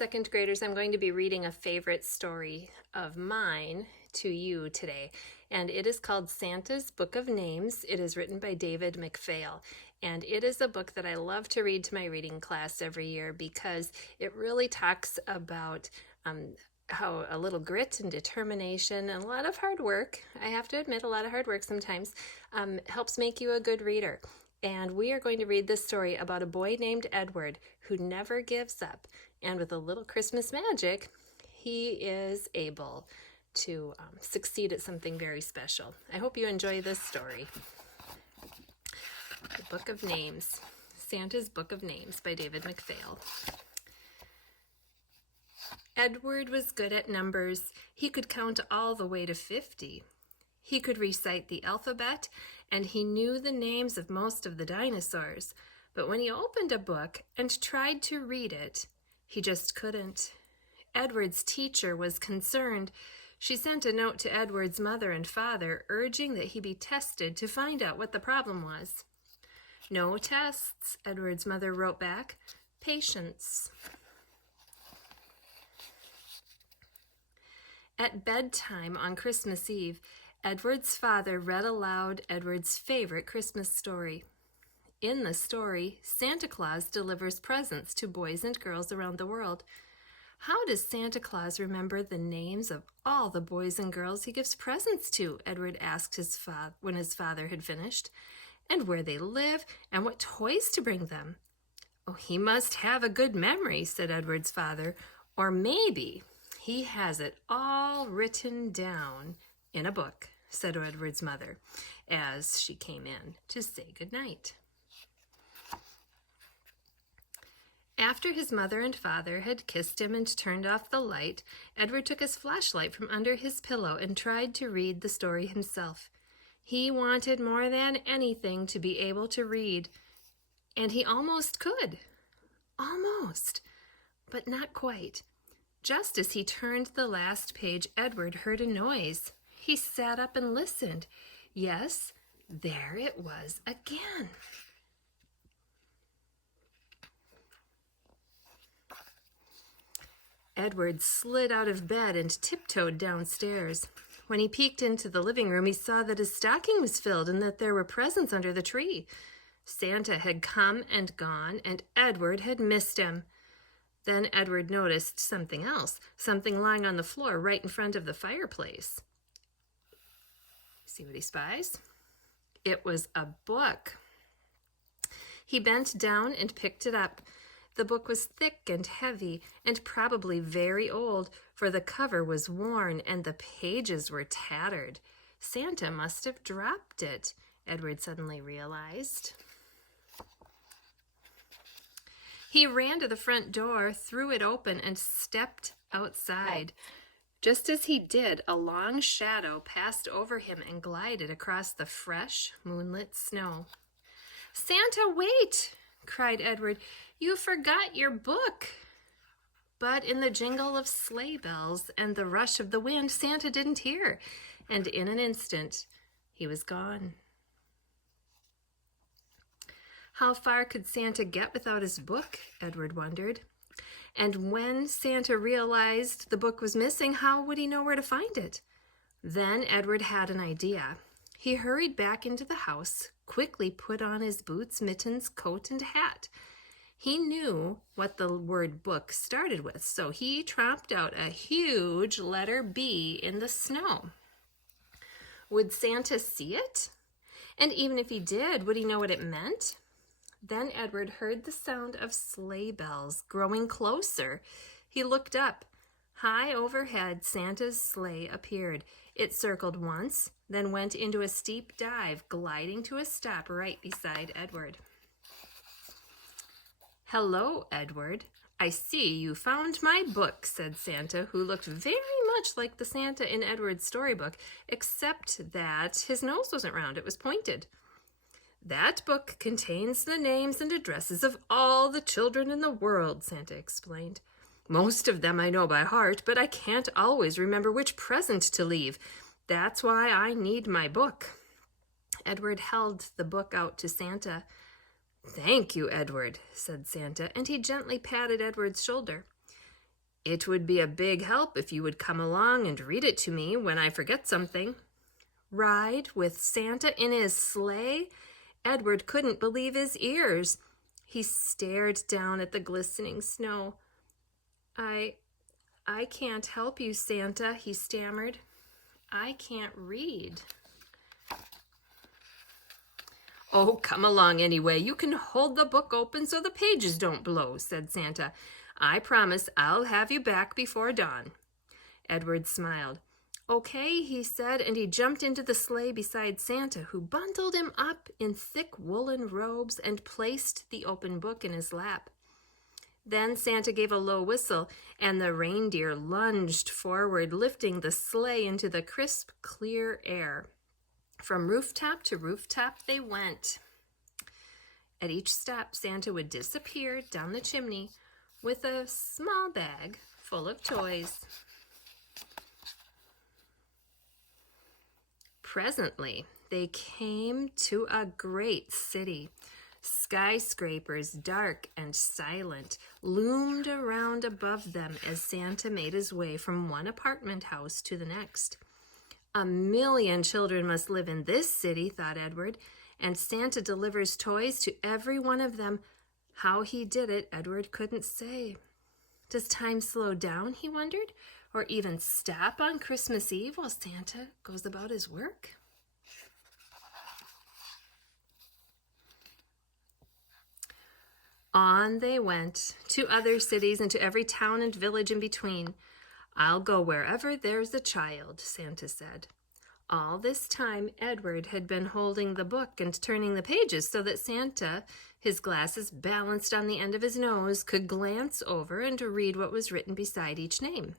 second graders, I'm going to be reading a favorite story of mine to you today, and it is called Santa's Book of Names. It is written by David McPhail, and it is a book that I love to read to my reading class every year because it really talks about how a little grit and determination and a lot of hard work, I have to admit, a lot of hard work sometimes, helps make you a good reader. And we are going to read this story about a boy named Edward who never gives up. And with a little Christmas magic, he is able to succeed at something very special. I hope you enjoy this story. The Book of Names, Santa's Book of Names by David McPhail. Edward was good at numbers. He could count all the way to 50. He could recite the alphabet, and he knew the names of most of the dinosaurs. But when he opened a book and tried to read it, he just couldn't. Edward's teacher was concerned. She sent a note to Edward's mother and father, urging that he be tested to find out what the problem was. "No tests," Edward's mother wrote back. "Patience." At bedtime on Christmas Eve, Edward's father read aloud Edward's favorite Christmas story. In the story, Santa Claus delivers presents to boys and girls around the world. How does Santa Claus remember the names of all the boys and girls he gives presents to? Edward asked when his father had finished. And where they live, and what toys to bring them. "Oh, he must have a good memory," said Edward's father. "Or maybe he has it all written down in a book," said Edward's mother, as she came in to say goodnight. After his mother and father had kissed him and turned off the light, Edward took his flashlight from under his pillow and tried to read the story himself. He wanted more than anything to be able to read, and he almost could. Almost, but not quite. Just as he turned the last page, Edward heard a noise. He sat up and listened. Yes, there it was again. Edward slid out of bed and tiptoed downstairs. When he peeked into the living room, he saw that his stocking was filled and that there were presents under the tree. Santa had come and gone, and Edward had missed him. Then Edward noticed something else, something lying on the floor right in front of the fireplace. See what he spies? It was a book. He bent down and picked it up. The book was thick and heavy and probably very old, for the cover was worn and the pages were tattered. Santa must have dropped it, Edward suddenly realized. He ran to the front door, threw it open, and stepped outside. Just as he did, a long shadow passed over him and glided across the fresh, moonlit snow. "Santa, wait!" cried Edward. "You forgot your book." But in the jingle of sleigh bells and the rush of the wind, Santa didn't hear, and in an instant, he was gone. How far could Santa get without his book? Edward wondered. And when Santa realized the book was missing, how would he know where to find it? Then Edward had an idea. He hurried back into the house, quickly put on his boots, mittens, coat, and hat. He knew what the word book started with, so he tromped out a huge letter B in the snow. Would Santa see it? And even if he did, would he know what it meant? Then Edward heard the sound of sleigh bells growing closer. He looked up. High overhead, Santa's sleigh appeared. It circled once, then went into a steep dive, gliding to a stop right beside Edward. "Hello, Edward. I see you found my book," said Santa, who looked very much like the Santa in Edward's storybook, except that his nose wasn't round, it was pointed. "That book contains the names and addresses of all the children in the world," Santa explained. "Most of them I know by heart, but I can't always remember which present to leave. That's why I need my book." Edward held the book out to Santa. "Thank you, Edward," said Santa, and he gently patted Edward's shoulder. It would be a big help if you would come along and read it to me when I forget something. Ride with Santa in his sleigh? Edward couldn't believe his ears. He stared down at the glistening snow. I can't help you, Santa, he stammered. I can't read. Oh, come along anyway. You can hold the book open so the pages don't blow, said Santa. I promise I'll have you back before dawn. Edward smiled. Okay, he said, and he jumped into the sleigh beside Santa, who bundled him up in thick woolen robes and placed the open book in his lap. Then Santa gave a low whistle, and the reindeer lunged forward, lifting the sleigh into the crisp, clear air. From rooftop to rooftop they went. At each stop, Santa would disappear down the chimney with a small bag full of toys. Presently, they came to a great city. Skyscrapers, dark and silent, loomed around above them as Santa made his way from one apartment house to the next. 1,000,000 children must live in this city, thought Edward, and Santa delivers toys to every one of them. How he did it, Edward couldn't say. Does time slow down, he wondered, or even stop on Christmas Eve while Santa goes about his work? On they went, to other cities and to every town and village in between. I'll go wherever there's a child, Santa said. All this time, Edward had been holding the book and turning the pages so that Santa, his glasses balanced on the end of his nose, could glance over and read what was written beside each name.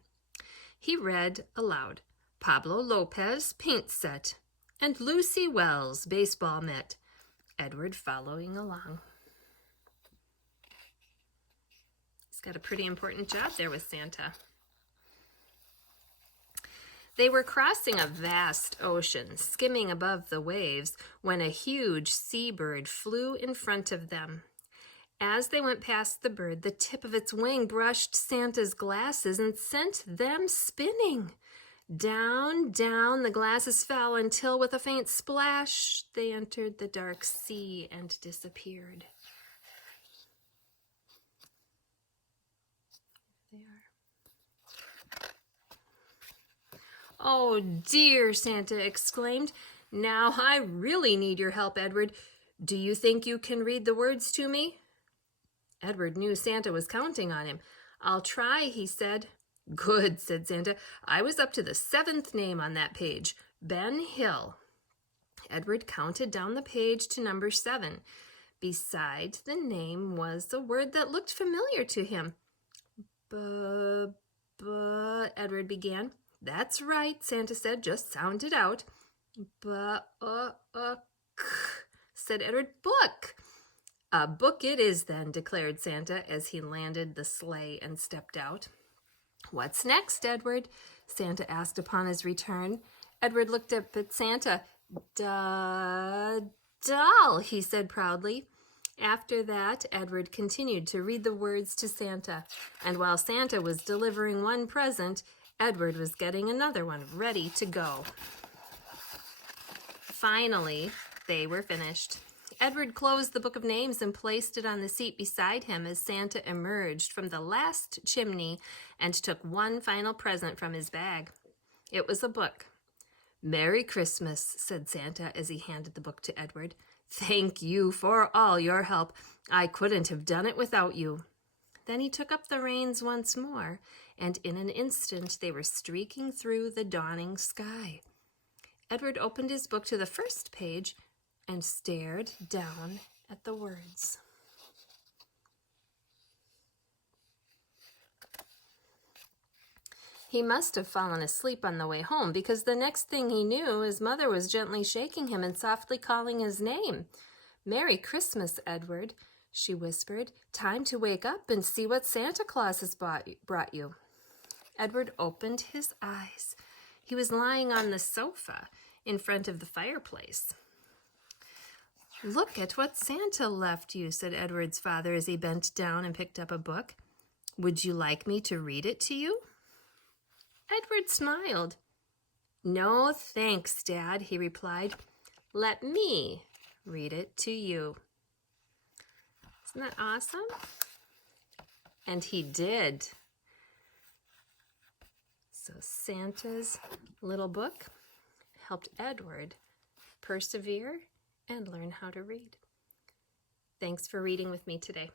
He read aloud, Pablo Lopez, paint set, and Lucy Wells, baseball mitt. Edward following along. He's got a pretty important job there with Santa. They were crossing a vast ocean, skimming above the waves, when a huge seabird flew in front of them. As they went past the bird, the tip of its wing brushed Santa's glasses and sent them spinning. Down, down the glasses fell until, with a faint splash, they entered the dark sea and disappeared. There they are. Oh dear, Santa exclaimed. Now I really need your help, Edward. Do you think you can read the words to me? Edward knew Santa was counting on him. I'll try, he said. Good, said Santa. I was up to the 7th name on that page, Ben Hill. Edward counted down the page to number 7. Beside the name was a word that looked familiar to him. Edward began. That's right, Santa said. Just sound it out. Said Edward. Book. A book it is then, declared Santa as he landed the sleigh and stepped out. What's next, Edward? Santa asked upon his return. Edward looked up at Santa. Doll, he said proudly. After that, Edward continued to read the words to Santa, and while Santa was delivering one present, Edward was getting another one ready to go. Finally, they were finished. Edward closed the book of names and placed it on the seat beside him as Santa emerged from the last chimney and took one final present from his bag. It was a book. Merry Christmas, said Santa as he handed the book to Edward. Thank you for all your help. I couldn't have done it without you. Then he took up the reins once more, and in an instant they were streaking through the dawning sky. Edward opened his book to the first page and stared down at the words. He must have fallen asleep on the way home, because the next thing he knew, his mother was gently shaking him and softly calling his name. Merry Christmas, Edward, she whispered. Time to wake up and see what Santa Claus has brought you. Edward opened his eyes. He was lying on the sofa in front of the fireplace. Look at what Santa left you, said Edward's father as he bent down and picked up a book. Would you like me to read it to you? Edward smiled. No, thanks, Dad, he replied. Let me read it to you. Isn't that awesome? And he did. So Santa's little book helped Edward persevere and learn how to read. Thanks for reading with me today.